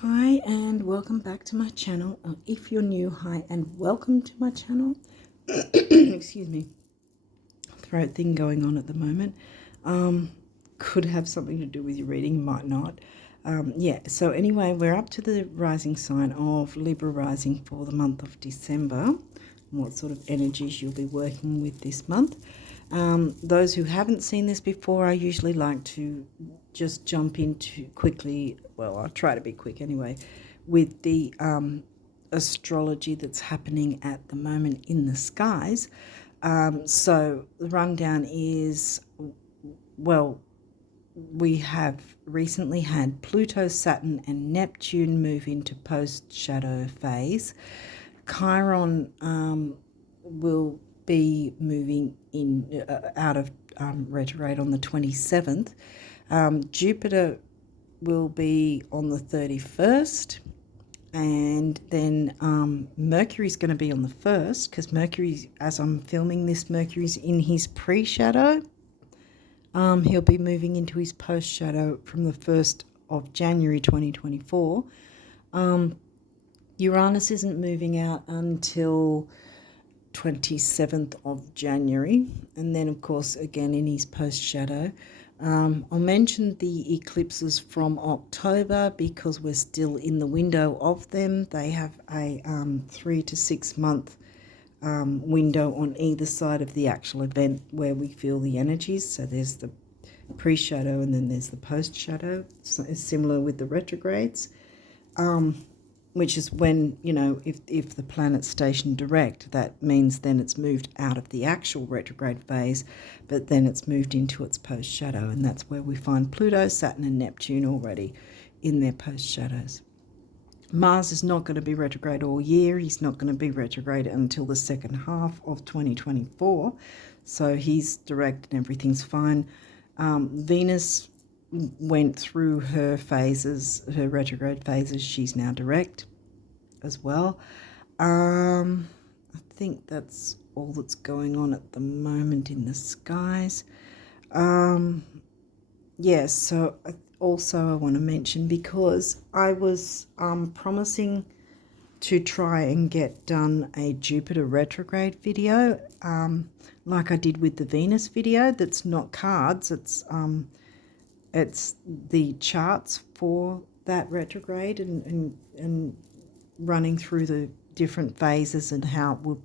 Hi and welcome back to my channel. If you're new, hi and welcome to my channel. Excuse me, throat thing going on at the moment. Could have something to do with your reading, might not. Yeah, so anyway, we're up to the rising sign of Libra rising for the month of December. What sort of energies you'll be working with this month. Those who haven't seen this before, I usually like to just jump into quickly, well, I'll try to be quick anyway, with the astrology that's happening at the moment in the skies. So the rundown is, well, we have recently had Pluto, Saturn and Neptune move into post-shadow phase. Chiron will be moving in out of retrograde on the 27th. Jupiter will be on the 31st, and then Mercury's going to be on the 1st, because Mercury, as I'm filming this, Mercury's in his pre-shadow. He'll be moving into his post-shadow from the 1st of January 2024. Uranus isn't moving out until 27th of January, and then of course again in his post-shadow. I'll mention the eclipses from October because we're still in the window of them. They have a 3 to 6 month window on either side of the actual event where we feel the energies. So there's the pre-shadow and then there's the post-shadow. So it's similar with the retrogrades, which is when, you know, if the planet's stationed direct, that means then it's moved out of the actual retrograde phase, but then it's moved into its post-shadow, and that's where we find Pluto, Saturn and Neptune already in their post-shadows. Mars is not going to be retrograde all year. He's not going to be retrograde until the second half of 2024. So he's direct and everything's fine. Venus went through her phases, her retrograde phases. She's now direct as well. I think that's all that's going on at the moment in the skies. Yes, so also I want to mention, because I was promising to try and get done a Jupiter retrograde video, like I did with the Venus video. That's not cards, it's the charts for that retrograde and running through the different phases and how it will,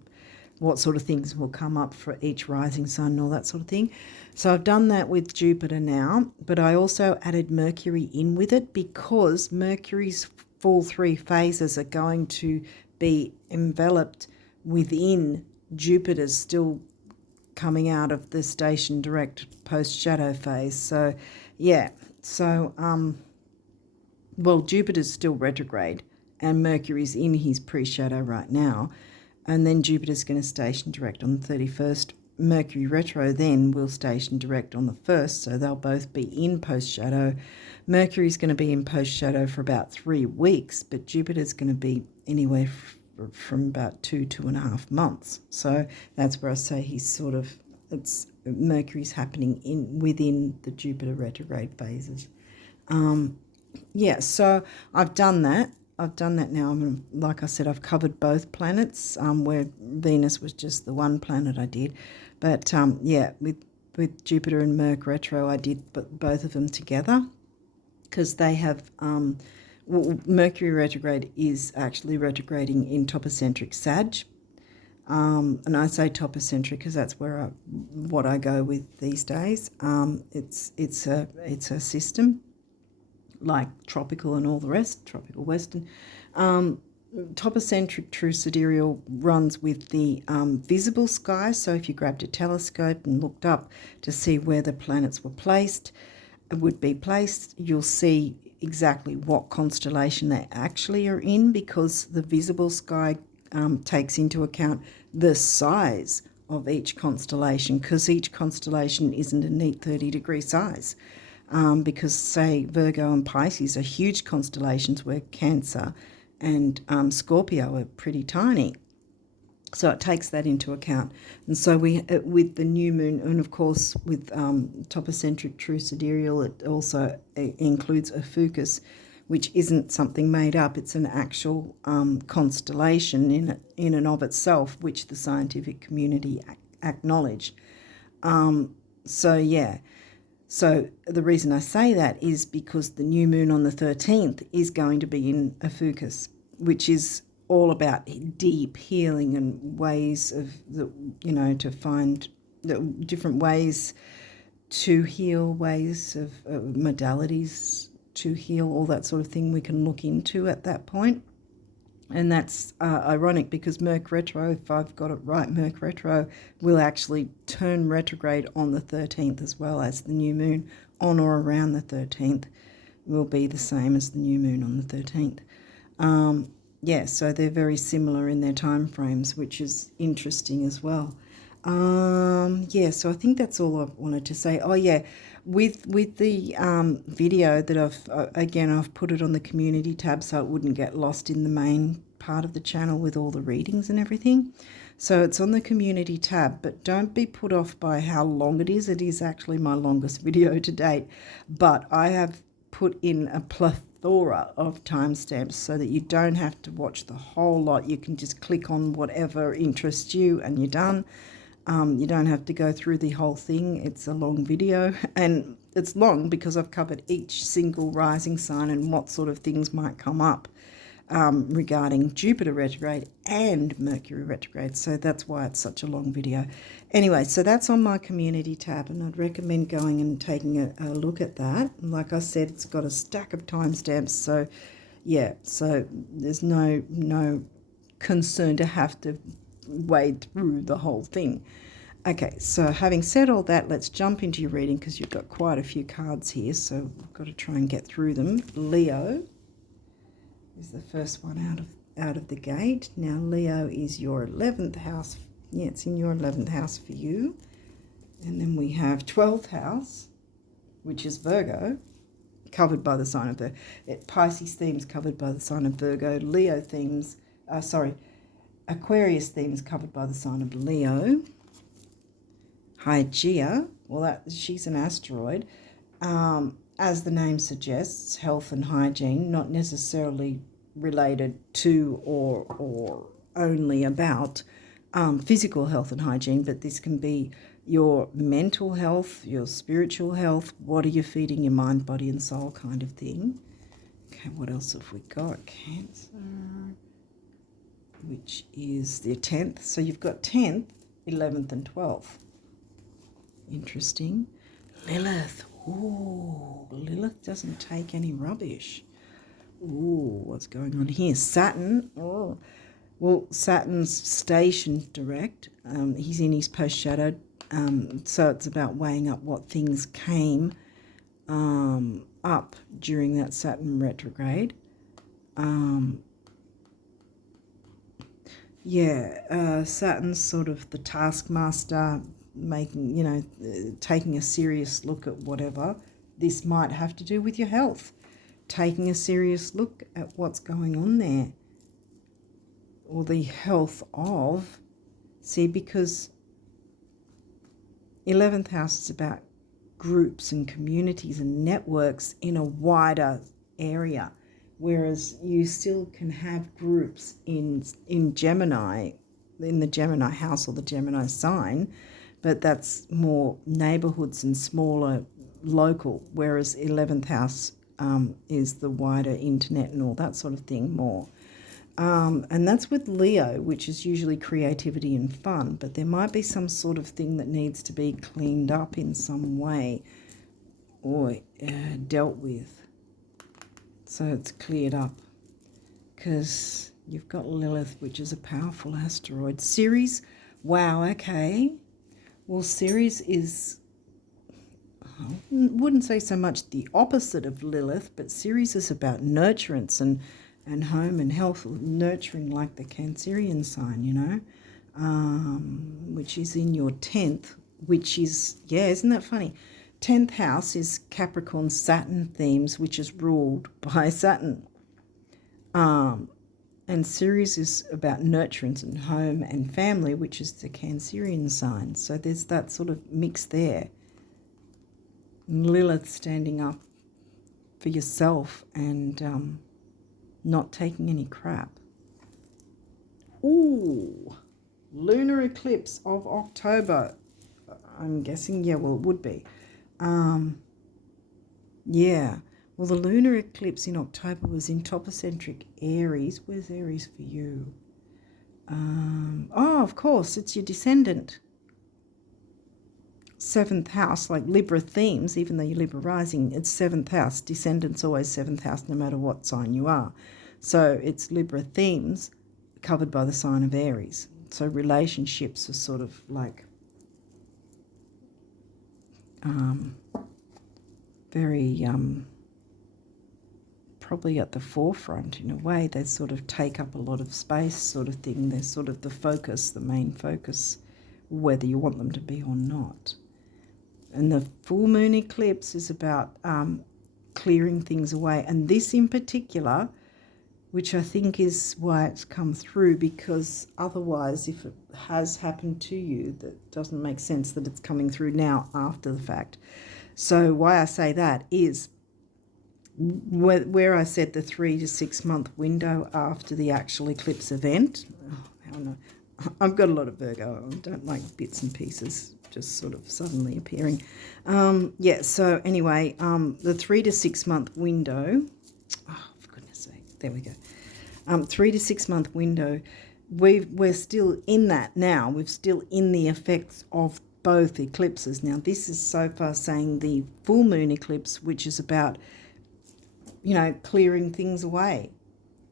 what sort of things will come up for each rising sign and all that sort of thing. So I've done that with Jupiter now, but I also added Mercury in with it because Mercury's full 3 phases are going to be enveloped within Jupiter's still coming out of the station direct post-shadow phase. So yeah, so well, Jupiter's still retrograde and Mercury's in his pre-shadow right now, and then Jupiter's going to station direct on the 31st. Mercury retro then will station direct on the 1st, so they'll both be in post-shadow. Mercury's going to be in post-shadow for about 3 weeks, but Jupiter's going to be anywhere from about 2.5 months. So that's where I say he's sort of, it's Mercury's happening within the Jupiter retrograde phases. Yeah, so I've done that. I've done that now. Like I said, I've covered both planets, where Venus was just the one planet I did. But yeah, with Jupiter and Merc retro, I did both of them together because they have, well, Mercury retrograde is actually retrograding in topocentric Sag. And I say topocentric because that's where what I go with these days. It's a system like tropical and all the rest, tropical western. Topocentric true sidereal runs with the visible sky. So if you grabbed a telescope and looked up to see where the planets were placed, would be placed, you'll see exactly what constellation they actually are in, because the visible sky takes into account the size of each constellation, because each constellation isn't a neat 30-degree size. Because, say, Virgo and Pisces are huge constellations, where Cancer and Scorpio are pretty tiny. So it takes that into account. And so we, with the new moon, and of course with topocentric true sidereal, it also includes Ophiuchus, which isn't something made up. It's an actual constellation in and of itself, which the scientific community acknowledge. So the reason I say that is because the new moon on the 13th is going to be in Ophiuchus, which is all about deep healing and ways of, to find the different ways to heal, ways of modalities to heal, all that sort of thing we can look into at that point. And that's ironic because Merc retro, if I've got it right, Merc retro will actually turn retrograde on the 13th as well as the new moon on or around the 13th will be the same as the new moon on the 13th. So they're very similar in their time frames, which is interesting as well. So I think that's all I wanted to say. Oh yeah, with the video that I've put it on the community tab so it wouldn't get lost in the main part of the channel with all the readings and everything. So it's on the community tab, but don't be put off by how long it is. It is actually my longest video to date, but I have put in a plethora of timestamps so that you don't have to watch the whole lot. You can just click on whatever interests you and you're done. You don't have to go through the whole thing. It's a long video, and it's long because I've covered each single rising sign and what sort of things might come up regarding Jupiter retrograde and Mercury retrograde. So that's why it's such a long video. Anyway, so that's on my community tab, and I'd recommend going and taking a look at that. Like I said, it's got a stack of timestamps. So yeah, so there's no concern to have to wade through the whole thing. Okay, so having said all that, let's jump into your reading because you've got quite a few cards here, so we've got to try and get through them. Leo is the first one out of the gate. Now Leo is your 11th house. Yeah, it's in your 11th house for you. And then we have 12th house, which is Virgo, covered by the sign of Virgo. Pisces themes covered by the sign of Virgo. Leo themes, Aquarius themes covered by the sign of Leo. Hygeia, well, she's an asteroid. As the name suggests, health and hygiene, not necessarily related to or only about physical health and hygiene, but this can be your mental health, your spiritual health, what are you feeding your mind, body and soul kind of thing. Okay, what else have we got? Cancer, which is the 10th. So you've got 10th, 11th and 12th. Interesting. Lilith. Ooh, Lilith doesn't take any rubbish. Ooh, what's going on here? Saturn. Oh, well, Saturn's stationed direct. He's in his post-shadow. So it's about weighing up what things came up during that Saturn retrograde. Saturn's sort of the taskmaster, making, taking a serious look at whatever. This might have to do with your health, taking a serious look at what's going on there, or the health of, because 11th house is about groups and communities and networks in a wider area, whereas you still can have groups in Gemini, in the Gemini house or the Gemini sign, but that's more neighborhoods and smaller local, whereas 11th house is the wider internet and all that sort of thing more. And that's with Leo, which is usually creativity and fun, but there might be some sort of thing that needs to be cleaned up in some way or dealt with, so it's cleared up, because you've got Lilith, which is a powerful asteroid. Ceres, wow, okay. Well, Ceres is, I wouldn't say so much the opposite of Lilith, but Ceres is about nurturance and home and health, nurturing, like the Cancerian sign, which is in your 10th, which is, isn't that funny? 10th house is Capricorn Saturn themes, which is ruled by Saturn. And Ceres is about nurturance and home and family, which is the Cancerian sign. So there's that sort of mix there. Lilith standing up for yourself and not taking any crap. Ooh, lunar eclipse of October. I'm guessing, yeah, well, it would be. Yeah, well, the lunar eclipse in October was in topocentric Aries. Where's Aries for you? Oh, of course, it's your descendant. 7th house, like Libra themes, even though you're Libra rising, it's 7th house. Descendant's always 7th house, no matter what sign you are. So it's Libra themes covered by the sign of Aries. So relationships are sort of like very probably at the forefront in a way. They sort of take up a lot of space sort of thing. They're sort of the focus, the main focus, whether you want them to be or not. And the full moon eclipse is about clearing things away. And this in particular, which I think is why it's come through, because otherwise if it has happened to you, that doesn't make sense that it's coming through now after the fact. So why I say that is where I said the 3 to 6 month window after the actual eclipse event. I don't know. I've got a lot of Virgo. I don't like bits and pieces just sort of suddenly appearing. Yeah, so anyway, the 3 to 6 month window, oh, for goodness sake, there we go. 3 to 6 month window, we're still in that now. We're still in the effects of both eclipses. Now, this is so far saying the full moon eclipse, which is about, you know, clearing things away,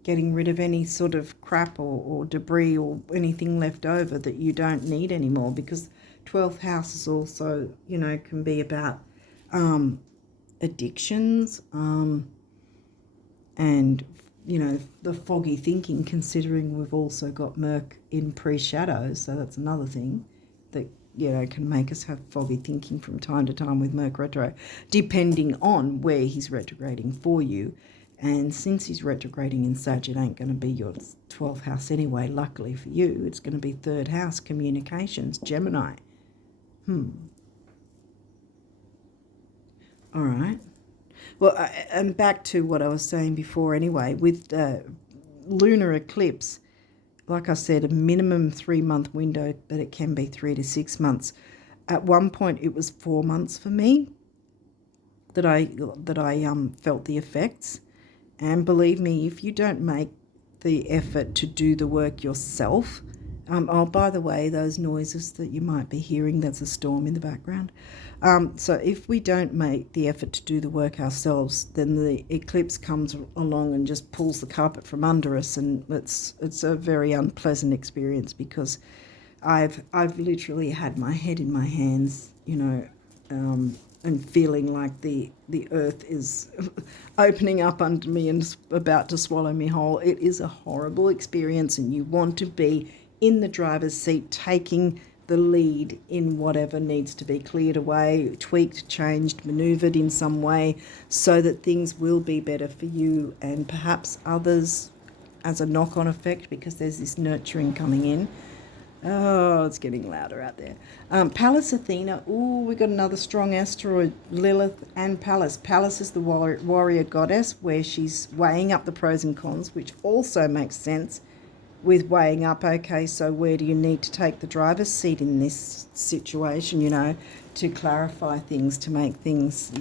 getting rid of any sort of crap or debris or anything left over that you don't need anymore, because 12th house is also, you know, can be about addictions and, you know, the foggy thinking, considering we've also got Merc in pre-shadows, so that's another thing that, you know, can make us have foggy thinking from time to time with Merc retro, depending on where he's retrograding for you. And since he's retrograding in Sag, it ain't going to be your 12th house anyway, luckily for you. It's going to be 3rd house, communications, Gemini. All right. Well, and back to what I was saying before anyway, with lunar eclipse, like I said, a minimum 3 month window, but it can be 3 to 6 months. At one point, it was 4 months for me that I felt the effects. And believe me, if you don't make the effort to do the work yourself, oh, by the way, those noises that you might be hearing, that's a storm in the background. So if we don't make the effort to do the work ourselves, then the eclipse comes along and just pulls the carpet from under us, and it's a very unpleasant experience, because I've literally had my head in my hands, you know, and feeling like the earth is opening up under me and about to swallow me whole. It is a horrible experience, and you want to be in the driver's seat, taking the lead in whatever needs to be cleared away, tweaked, changed, manoeuvred in some way, so that things will be better for you and perhaps others as a knock-on effect, because there's this nurturing coming in. Oh, it's getting louder out there. Pallas Athena. Ooh, we got another strong asteroid, Lilith and Pallas. Pallas is the warrior goddess, where she's weighing up the pros and cons, which also makes sense with weighing up, okay, so where do you need to take the driver's seat in this situation, you know, to clarify things, to make things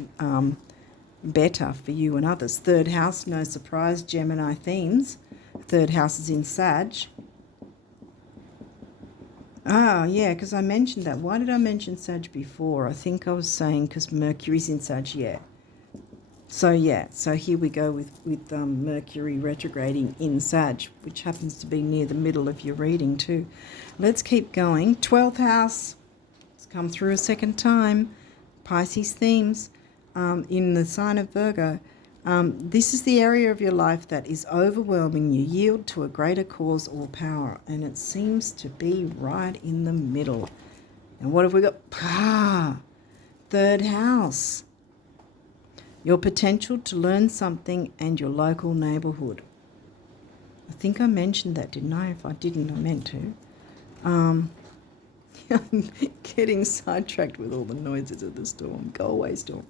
better for you and others. 3rd house, no surprise, Gemini themes. 3rd house is in Sag. Ah, yeah, because I mentioned that. Why did I mention Sag before? I think I was saying because Mercury's in Sag, yeah. So here we go with Mercury retrograding in Sag, which happens to be near the middle of your reading too. Let's keep going. 12th house, it's come through a second time. Pisces themes in the sign of Virgo. This is the area of your life that is overwhelming you. Yield to a greater cause or power, and it seems to be right in the middle. And what have we got? 3rd house. Your potential to learn something and your local neighbourhood. I think I mentioned that, didn't I? If I didn't, I meant to. I'm getting sidetracked with all the noises of the storm. Go away, storm.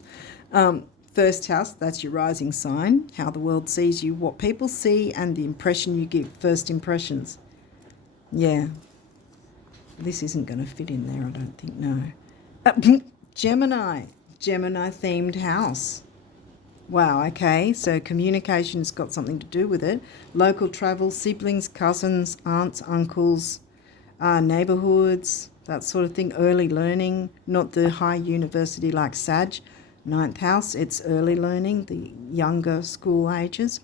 First house, that's your rising sign, how the world sees you, what people see, and the impression you give, first impressions. Yeah. This isn't going to fit in there, I don't think, no. Gemini themed house. Wow, okay, so communication's got something to do with it. Local travel, siblings, cousins, aunts, uncles, neighbourhoods, that sort of thing. Early learning, not the high university like Sag. Ninth house, it's early learning, the younger school ages.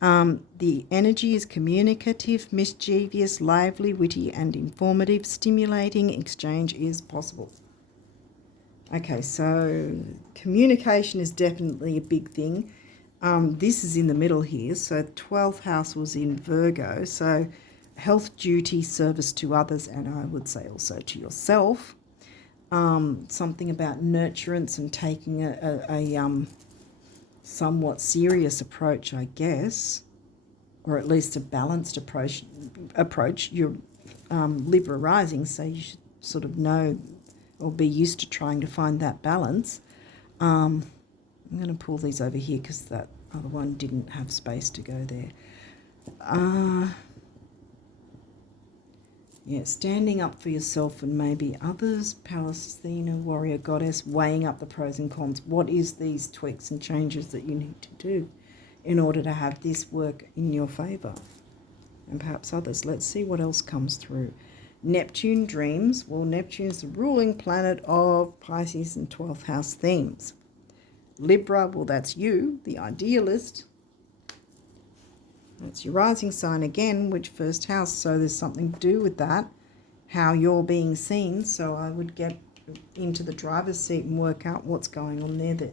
The energy is communicative, mischievous, lively, witty and informative. Stimulating exchange is possible. Okay, so communication is definitely a big thing. This is in the middle here. So the 12th house was in Virgo. So health, duty, service to others, and I would say also to yourself. Something about nurturance and taking a somewhat serious approach, I guess, or at least a balanced approach. You're Libra rising, so you should sort of know or be used to trying to find that balance. I'm going to pull these over here because that other one didn't have space to go there. Yeah, standing up for yourself and maybe others, Palestina, warrior goddess, weighing up the pros and cons. What is these tweaks and changes that you need to do in order to have this work in your favour? And perhaps others. Let's see what else comes through. Neptune dreams. Well, Neptune's the ruling planet of Pisces and 12th house themes. Libra, well, that's you, the idealist. That's your rising sign again, which first house, so there's something to do with that, how you're being seen. So I would get into the driver's seat and work out what's going on there,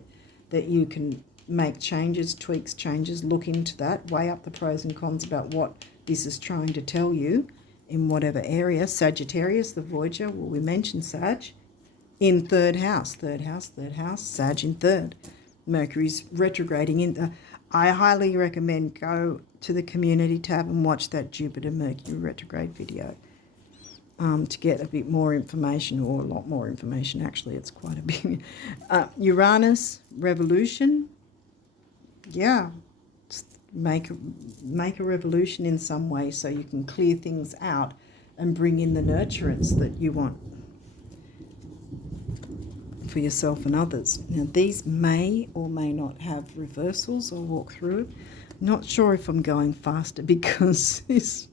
that you can make changes, tweaks, changes, look into that, weigh up the pros and cons about what this is trying to tell you in whatever area. Sagittarius, the Voyager, well, we mentioned Sag in third house, Sag in third. Mercury's retrograding in. I highly recommend go to the community tab and watch that Jupiter-Mercury retrograde video to get a bit more information, or a lot more information, actually. It's quite a bit. Uranus, revolution. Yeah, make a revolution in some way so you can clear things out and bring in the nurturance that you want for yourself and others. Now, these may or may not have reversals. I'll walk through it. Not sure if I'm going faster because this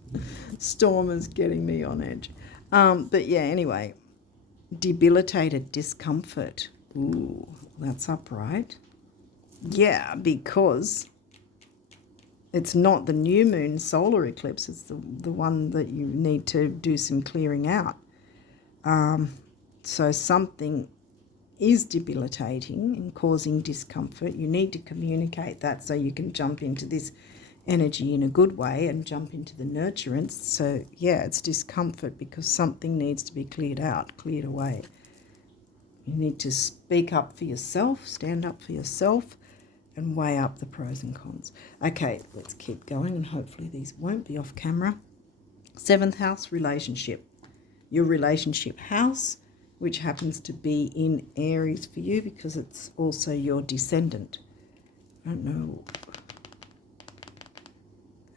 storm is getting me on edge. But yeah, anyway, debilitated discomfort. Ooh, that's upright. Yeah, because it's not the new moon solar eclipse. It's the one that you need to do some clearing out. So something is debilitating and causing discomfort. You need to communicate that so you can jump into this energy in a good way and jump into the nurturance. So yeah, it's discomfort because something needs to be cleared out, cleared away. You need to speak up for yourself, stand up for yourself, and weigh up the pros and cons. Okay, let's keep going, and hopefully these won't be off camera. 7th house, relationship. Your relationship house, which happens to be in Aries for you because it's also your descendant. I don't know.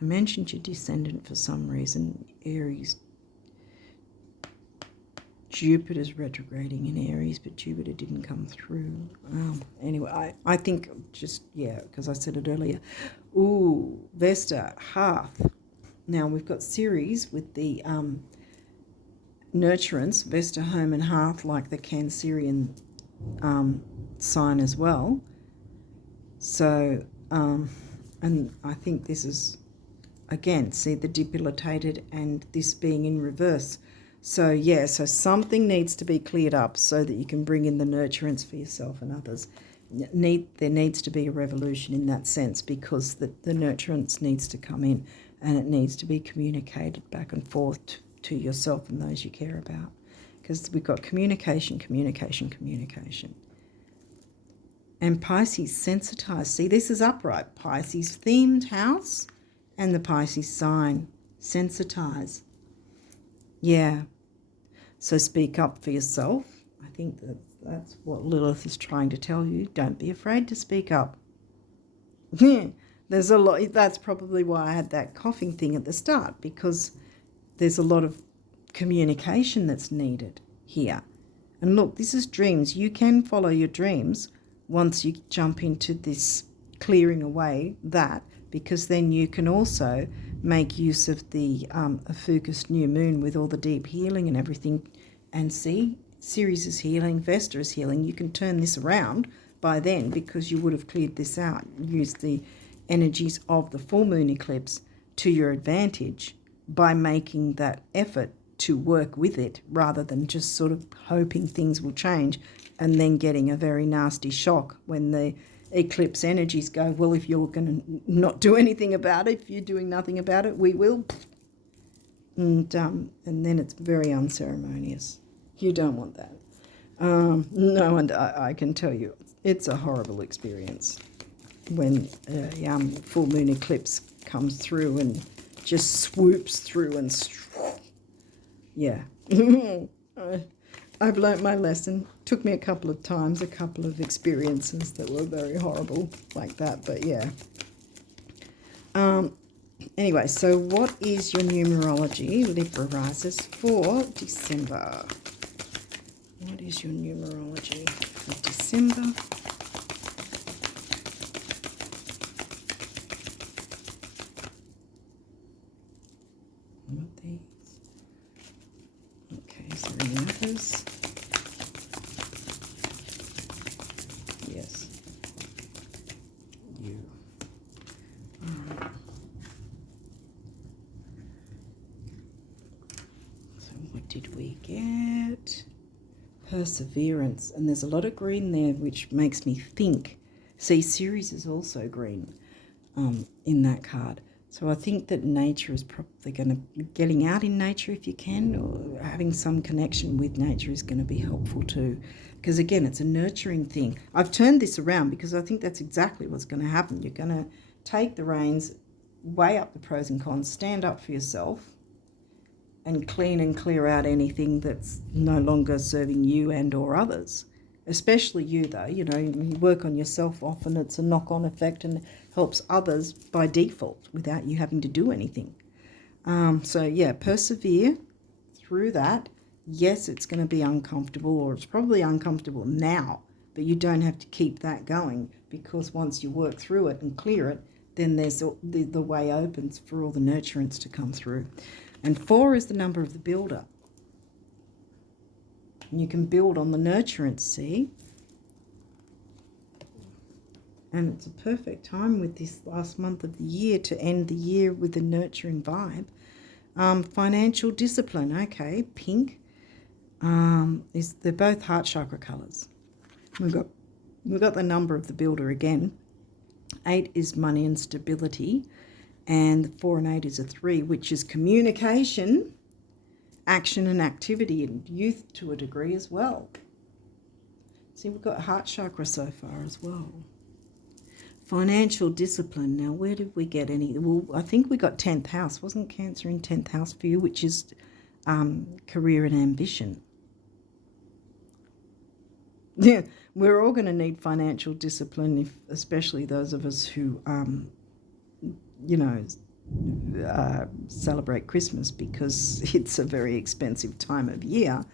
I mentioned your descendant for some reason. Aries. Jupiter's retrograding in Aries, but Jupiter didn't come through. Anyway, I think just, yeah, because I said it earlier. Ooh, Vesta, Hearth. Now, we've got Ceres with the nurturance, Vesta, home and hearth, like the Cancerian sign as well. So, and I think this is, again, see the debilitated and this being in reverse. So, yeah, so something needs to be cleared up so that you can bring in the nurturance for yourself and others. There needs to be a revolution in that sense because the nurturance needs to come in and it needs to be communicated back and forth to yourself and those you care about, because we've got communication. And Pisces, sensitized. See, this is upright. Pisces themed house and the Pisces sign, sensitize. Yeah. So speak up for yourself. I think that That's what Lilith is trying to tell you. Don't be afraid to speak up. There's a lot. That's probably why I had that coughing thing at the start, because there's a lot of communication that's needed here. And look, this is dreams. You can follow your dreams once you jump into this clearing away that, because then you can also make use of the focused new moon with all the deep healing and everything. And see, Ceres is healing, Vesta is healing. You can turn this around by then, because you would have cleared this out. Use the energies of the full moon eclipse to your advantage by making that effort to work with it, rather than just sort of hoping things will change and then getting a very nasty shock when the eclipse energies go, well, if you're going to not do anything about it, if you're doing nothing about it, we will. And then it's very unceremonious. You don't want that. No, and I can tell you, it's a horrible experience when a full moon eclipse comes through and just swoops through and yeah. I've learnt my lesson. Took me a couple of times, a couple of experiences that were very horrible like that, but yeah. Anyway, so what is your numerology, Libra risers, for December? What is your numerology for December? What these? Okay, is there any others? Yes. You. So what did we get? Perseverance. And there's a lot of green there, which makes me think. See, Ceres is also green in that card. So I think that nature is probably going to be getting out in nature if you can, or having some connection with nature is going to be helpful too. Because again, it's a nurturing thing. I've turned this around because I think that's exactly what's going to happen. You're going to take the reins, weigh up the pros and cons, stand up for yourself, and clean and clear out anything that's no longer serving you and or others. Especially you, though. You know, you work on yourself often, it's a knock-on effect and helps others by default without you having to do anything. So, yeah, persevere through that. Yes, it's going to be uncomfortable, or it's probably uncomfortable now, but you don't have to keep that going, because once you work through it and clear it, then there's the way opens for all the nurturance to come through. And 4 is the number of the builder. And you can build on the nurturance, see? And it's a perfect time with this last month of the year to end the year with a nurturing vibe. Financial discipline, okay, pink. They're both heart chakra colours. We've got the number of the builder again. 8 is money and stability. And 4 and 8 is a 3, which is communication, action and activity, and youth to a degree as well. See, we've got heart chakra so far as well. Financial discipline. Now, where did we get any? Well, I think we got 10th house. Wasn't Cancer in 10th house for you, which is career and ambition. Yeah, we're all going to need financial discipline, especially those of us who, celebrate Christmas, because it's a very expensive time of year.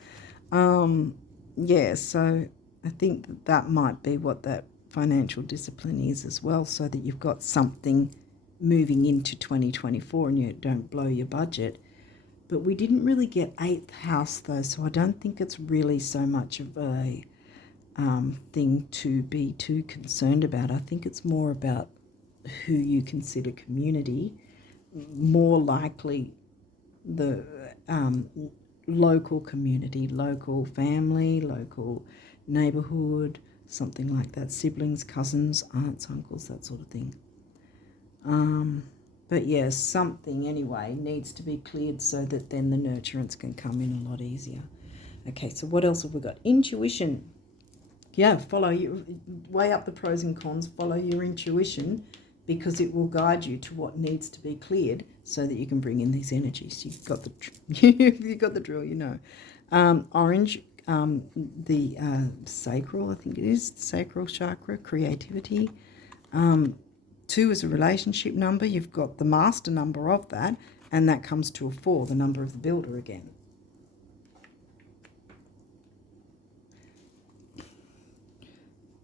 So I think that might be what that financial discipline is as well, so that you've got something moving into 2024 and you don't blow your budget. But we didn't really get 8th house though, so I don't think it's really so much of a thing to be too concerned about. I think it's more about who you consider community, more likely the local community, local family, local neighbourhood, something like that, siblings, cousins, aunts, uncles, that sort of thing. But yes, something anyway needs to be cleared so that then the nurturance can come in a lot easier. Okay, so what else have we got? Intuition. Yeah, weigh up the pros and cons, follow your intuition, because it will guide you to what needs to be cleared so that you can bring in these energies. You've got the drill, you know. Orange, the sacral, I think it is, sacral chakra, creativity. 2 is a relationship number. You've got the master number of that, and that comes to a 4, the number of the builder again.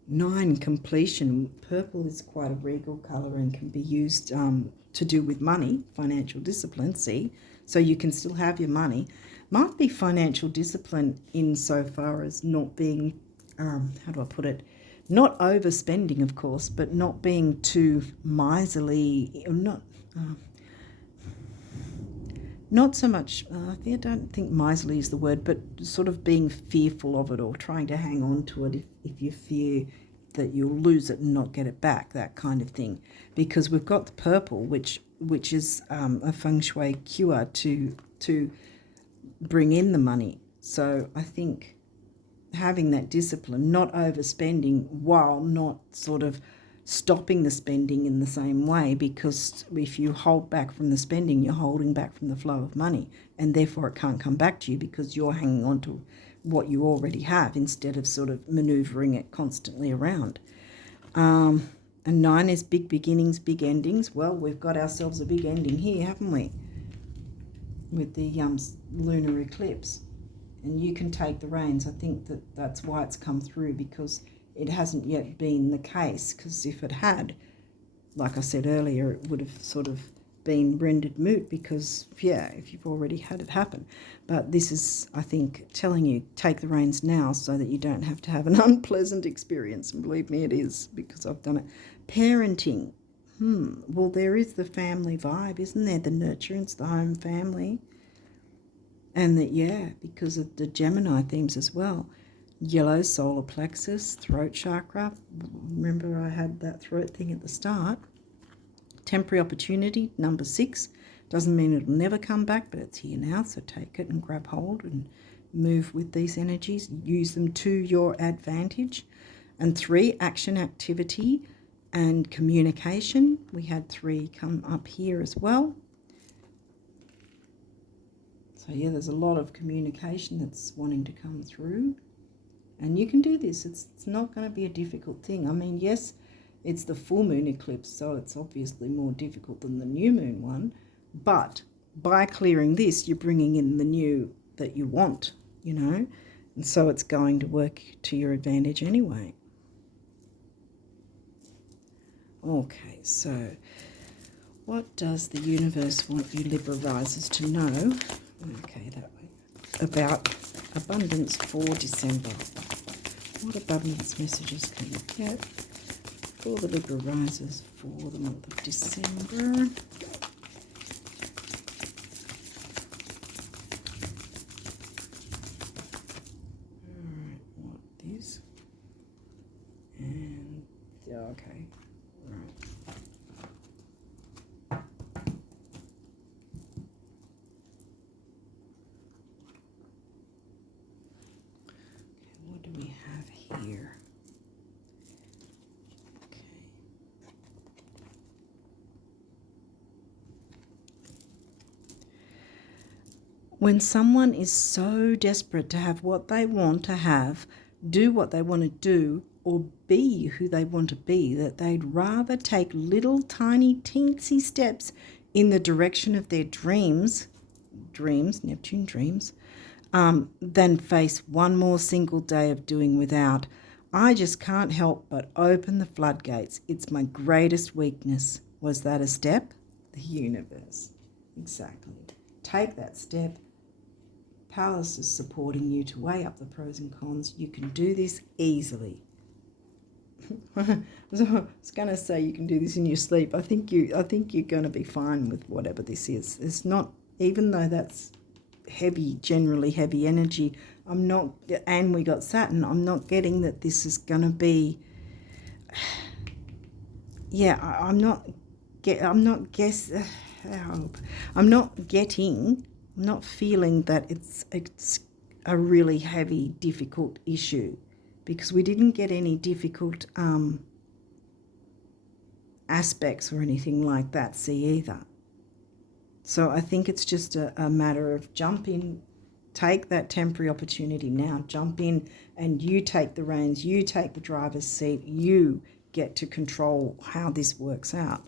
9, completion. Purple is quite a regal colour and can be used to do with money, financial discipline, see? So you can still have your money. Might be financial discipline insofar as not being, how do I put it, not overspending, of course, but not being too miserly, not so much, I don't think miserly is the word, but sort of being fearful of it or trying to hang on to it if you fear that you'll lose it and not get it back, that kind of thing. Because we've got the purple, which is a feng shui cure to bring in the money. So I think having that discipline, not overspending while not sort of stopping the spending in the same way, because if you hold back from the spending, you're holding back from the flow of money, and therefore it can't come back to you because you're hanging on to what you already have instead of sort of maneuvering it constantly around. And 9 is big beginnings, big endings. Well, we've got ourselves a big ending here, haven't we? With the lunar eclipse. And you can take the reins. I think that's why it's come through, because it hasn't yet been the case. Because if it had, like I said earlier, it would have sort of been rendered moot, because, yeah, if you've already had it happen. But this is, I think, telling you, take the reins now so that you don't have to have an unpleasant experience. And believe me, it is, because I've done it. Parenting. Well, there is the family vibe, isn't there? The nurturance, the home family. And that, yeah, because of the Gemini themes as well. Yellow, solar plexus, throat chakra. Remember I had that throat thing at the start. Temporary opportunity, number 6. Doesn't mean it'll never come back, but it's here now. So take it and grab hold and move with these energies. Use them to your advantage. And 3, action, activity, and communication. We had 3 come up here as well. So yeah, there's a lot of communication that's wanting to come through. And you can do this. It's not going to be a difficult thing. I mean, yes, it's the full moon eclipse, so it's obviously more difficult than the new moon one. But by clearing this, you're bringing in the new that you want, you know. And so it's going to work to your advantage anyway. Okay, so what does the universe want you Libra risers to know? Okay, that way. About abundance for December. What abundance messages can you get for the Libra risers for the month of December? Alright, what this? And, okay, right. What do we have here? Okay. When someone is so desperate to have what they want to have, do what they want to do, or be who they want to be, that they'd rather take little tiny teensy steps in the direction of their dreams, Neptune dreams, than face one more single day of doing without. I just can't help but open the floodgates. It's my greatest weakness. Was that a step? The universe. Exactly. Take that step. Palace is supporting you to weigh up the pros and cons. You can do this easily. I was going to say you can do this in your sleep. I think you're going to be fine with whatever this is. It's not, even though that's heavy, generally heavy energy, I'm not, and we got Saturn, I'm not getting that this is going to be, yeah, I'm not feeling that it's a really heavy, difficult issue, because we didn't get any difficult aspects or anything like that, see, either. So I think it's just a matter of jump in, Take that temporary opportunity now. Jump in and you take the reins. You take the driver's seat. You get to control how this works out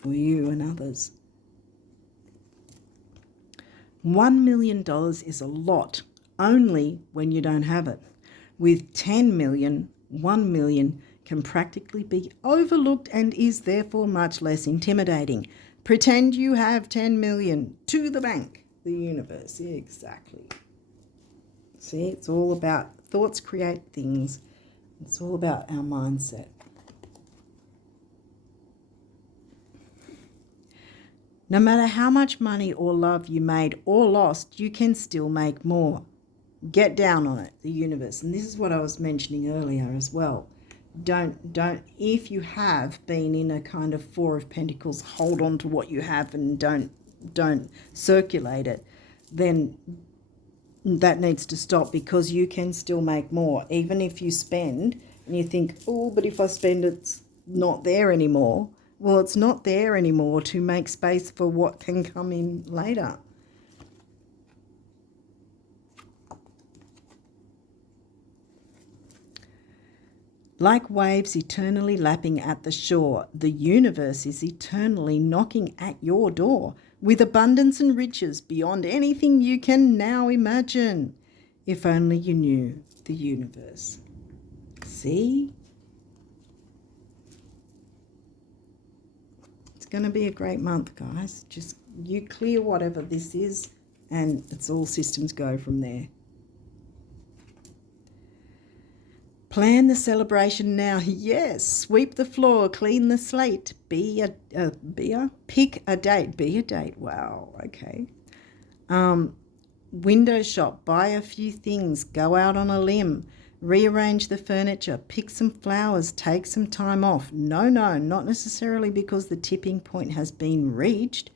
for you and others. $1 million is a lot only when you don't have it. With 10 million, 1 million can practically be overlooked and is therefore much less intimidating. Pretend you have 10 million to the bank. The universe, exactly. See, it's all about thoughts create things. It's all about our mindset. No matter how much money or love you made or lost, you can still make more. Get down on it, the universe. And this is what I was mentioning earlier as well. Don't, if you have been in a kind of Four of Pentacles, hold on to what you have and don't circulate it, then that needs to stop, because you can still make more. Even if you spend and you think, oh, but if I spend it's not there anymore. Well, it's not there anymore to make space for what can come in later. Like waves eternally lapping at the shore, the universe is eternally knocking at your door with abundance and riches beyond anything you can now imagine. If only you knew the universe. See? It's going to be a great month, guys. Just you clear whatever this is and it's all systems go from there. Plan the celebration now. Yes. Sweep the floor. Clean the slate. Pick a date. Be a date. Wow. Okay. Window shop. Buy a few things. Go out on a limb. Rearrange the furniture. Pick some flowers. Take some time off. No, not necessarily because the tipping point has been reached,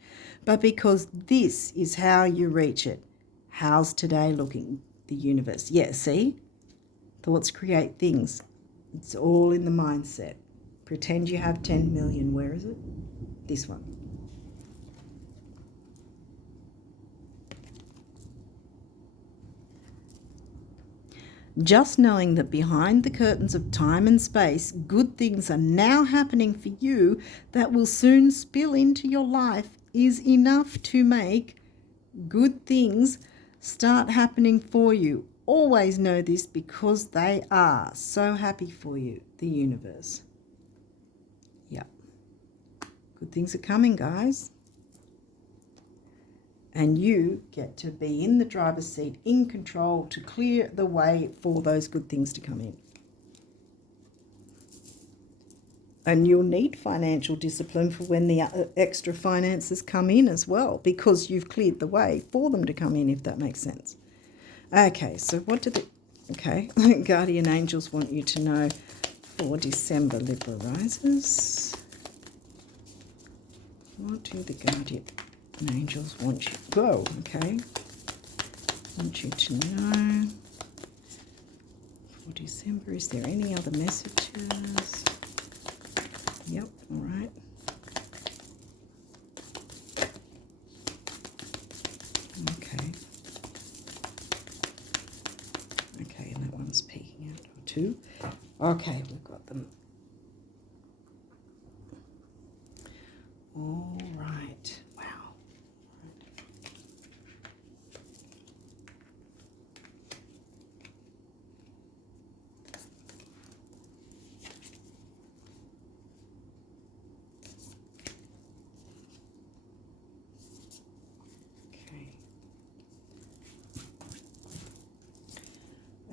but because this is how you reach it. How's today looking? The universe. Yeah, see? Thoughts create things. It's all in the mindset. Pretend you have 10 million. Where is it? This one. Just knowing that behind the curtains of time and space, good things are now happening for you that will soon spill into your life is enough to make good things start happening for you. Always know this, because they are so happy for you, the universe. Yeah. Good things are coming, guys. And you get to be in the driver's seat, in control, to clear the way for those good things to come in. And you'll need financial discipline for when the extra finances come in as well, because you've cleared the way for them to come in, if that makes sense. Okay, so what do the... Okay, guardian angels want you to know for December, Libra risers. What do the guardian angels want you... Whoa, okay. Want you to know for December. Is there any other messages? Yep, all right. Okay. Okay, and that one's peeking out too. Okay, we've got them. All right. Wow. Okay.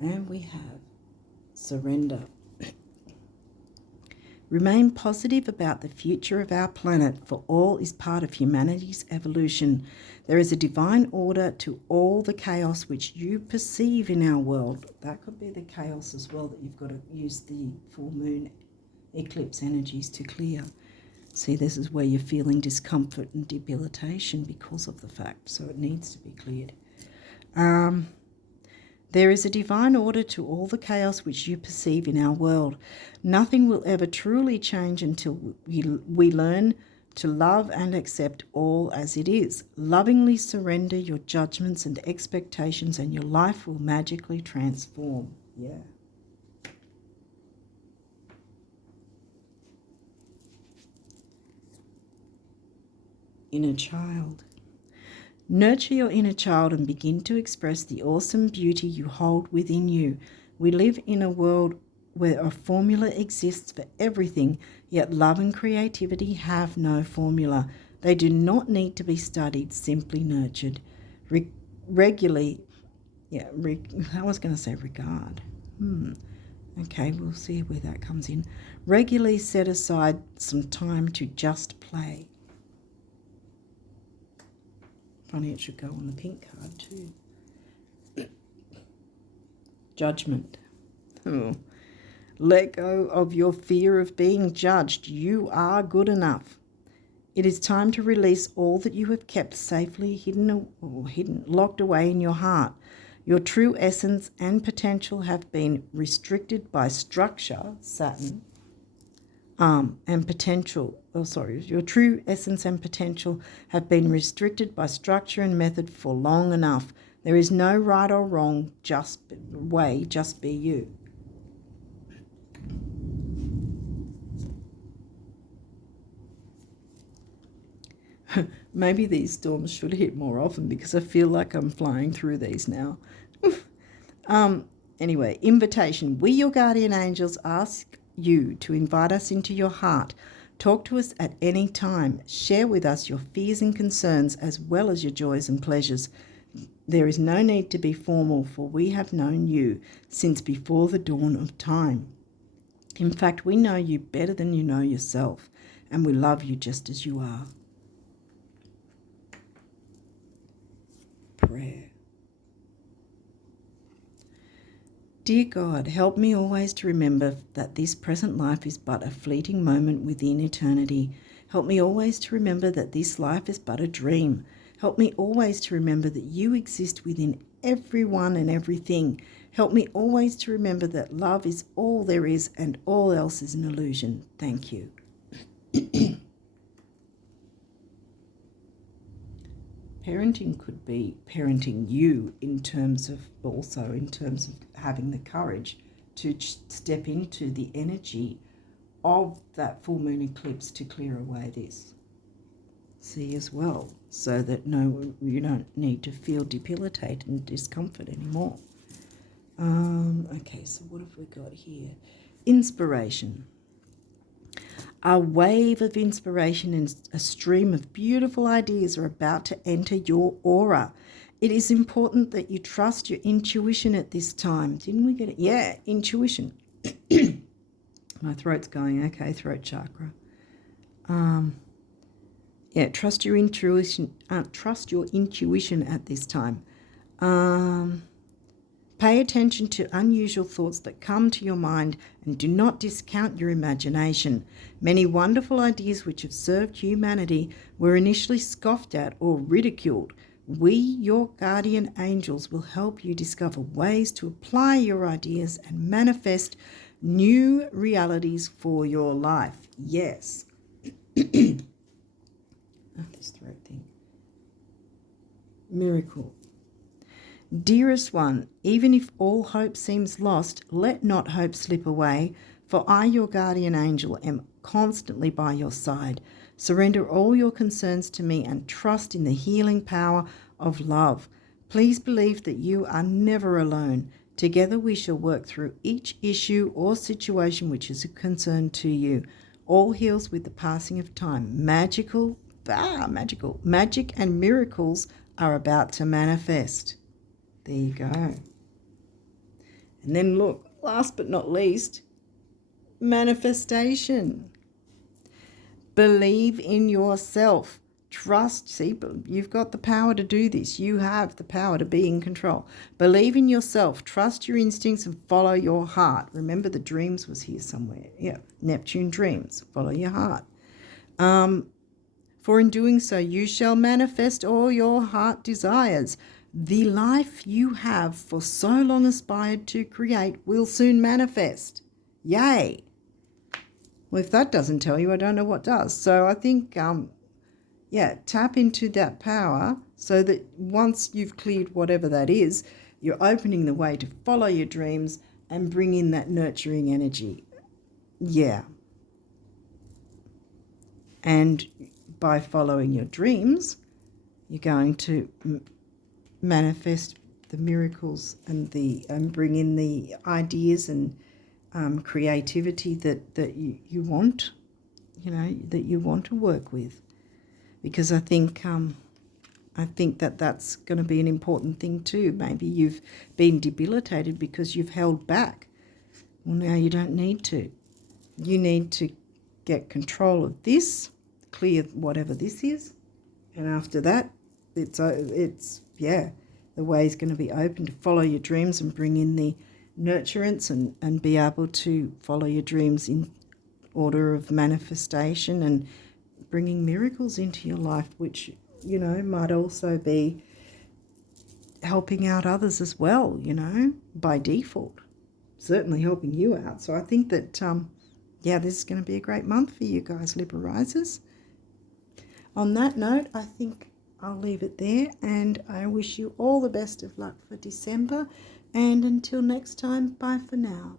And we have surrender. Remain positive about the future of our planet, for all is part of humanity's evolution. There is a divine order to all the chaos which you perceive in our world. That could be the chaos as well that you've got to use the full moon eclipse energies to clear. See, this is where you're feeling discomfort and debilitation because of the fact, so it needs to be cleared. There is a divine order to all the chaos which you perceive in our world. Nothing will ever truly change until we learn to love and accept all as it is. Lovingly surrender your judgments and expectations, and your life will magically transform. Yeah. Inner child. Nurture your inner child and begin to express the awesome beauty you hold within you. We live in a world where a formula exists for everything, yet love and creativity have no formula. They do not need to be studied, simply nurtured. Regularly, I was going to say regard. Okay, we'll see where that comes in. Regularly set aside some time to just play. Funny, it should go on the pink card too. Judgment. Let go of your fear of being judged. You are good enough. It is time to release all that you have kept safely locked away in your heart. Your true essence and potential have been restricted by structure, Saturn, your true essence and potential have been restricted by structure and method for long enough. There is no right or wrong just be you. Maybe these storms should hit more often because I feel like I'm flying through these now. Anyway, invitation. We, your guardian angels, ask you to invite us into your heart. Talk to us at any time. Share with us your fears and concerns as well as your joys and pleasures. There is no need to be formal, for we have known you since before the dawn of time. In fact, we know you better than you know yourself, and we love you just as you are. Prayer. Dear God, help me always to remember that this present life is but a fleeting moment within eternity. Help me always to remember that this life is but a dream. Help me always to remember that you exist within everyone and everything. Help me always to remember that love is all there is and all else is an illusion. Thank you. Parenting could be parenting you in terms of having the courage to step into the energy of that full moon eclipse to clear away this. See as well, so that you don't need to feel debilitated and discomfort anymore. Okay, so what have we got here? Inspiration. A wave of inspiration and a stream of beautiful ideas are about to enter your aura. It is important that you trust your intuition at this time. Didn't we get it? Yeah, intuition. My throat's going. Okay, throat chakra. Trust your intuition. Trust your intuition at this time. Pay attention to unusual thoughts that come to your mind and do not discount your imagination. Many wonderful ideas which have served humanity were initially scoffed at or ridiculed. We, your guardian angels, will help you discover ways to apply your ideas and manifest new realities for your life. Yes. This throat thing. Miracle. Dearest one, even if all hope seems lost, let not hope slip away, for I, your guardian angel, am constantly by your side. Surrender all your concerns to me and trust in the healing power of love. Please believe that you are never alone. Together we shall work through each issue or situation which is a concern to you. All heals with the passing of time. Magic and miracles are about to manifest. There you go. And then look, last but not least, manifestation. Believe in yourself. Trust. See, you've got the power to do this. You have the power to be in control. Believe in yourself. Trust your instincts and follow your heart. Remember, the dreams was here somewhere. Yeah, Neptune dreams. Follow your heart. For in doing so, you shall manifest all your heart desires. The life you have for so long aspired to create will soon manifest. Yay! Well, if that doesn't tell you, I don't know what does. So I think, tap into that power so that once you've cleared whatever that is, you're opening the way to follow your dreams and bring in that nurturing energy. Yeah. And by following your dreams, you're going to manifest the miracles and bring in the ideas and creativity that you want, that you want to work with. Because I think that that's going to be an important thing too. Maybe you've been debilitated because you've held back. Well, now you don't need to. You need to get control of this, clear whatever this is, and after that, the way is going to be open to follow your dreams and bring in the nurturance and be able to follow your dreams in order of manifestation and bringing miracles into your life, which, might also be helping out others as well, by default. Certainly helping you out. So I think that, this is going to be a great month for you guys, Libra risers. On that note, I think I'll leave it there, and I wish you all the best of luck for December. And until next time, bye for now.